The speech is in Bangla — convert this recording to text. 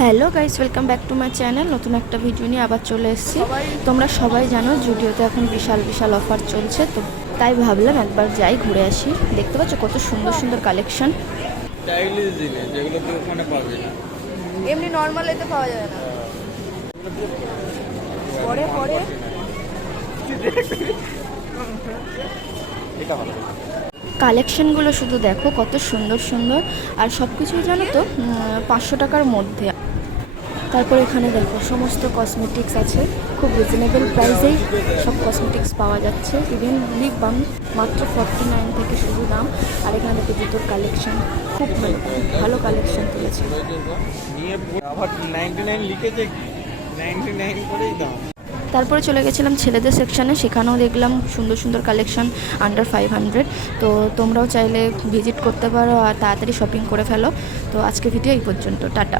Hello guys, welcome back to my channel. নতুন একটা ভিডিও নিয়ে আবার চলে এসেছি। তোমরা সবাই জানো জুডিওতে এখন বিশাল বিশাল অফার চলছে, তো তাই ভাবলাম একবার যাই ঘুরে আসি। দেখতে পাচ্ছ কত সুন্দর সুন্দর কালেকশন। স্টাইলিশ জিনিস যেগুলো তুই ওখানে পাবি না। এমনি নর্মাল এতে পাওয়া যায় না। পরে পরে এটা ভালো। কালেকশনগুলো শুধু দেখো কত সুন্দর সুন্দর, আর সব কিছুই জানো তো 500 টাকার মধ্যে। তারপর এখানে দেখো সমস্ত কসমেটিক্স আছে, খুব রিজনেবল প্রাইসেই সব কসমেটিক্স পাওয়া যাচ্ছে। ইভেন লিপ বাম মাত্র 49 থেকে শুরু দাম। আর এখানে দেখো জুতোর কালেকশন, খুব ভালো ভালো কালেকশন তুলেছে। নিয়ে আবার 99 লিখেছে, কি 99 করেই দাম। তারপরে চলে গেছিলাম ছেলেদের সেকশানে, সেখানেও দেখলাম সুন্দর সুন্দর কালেকশন আন্ডার 500। তো তোমরাও চাইলে ভিজিট করতে পারো আর তাড়াতাড়ি শপিং করে ফেলো। তো আজকে ভিডিও এই পর্যন্ত, টাটা।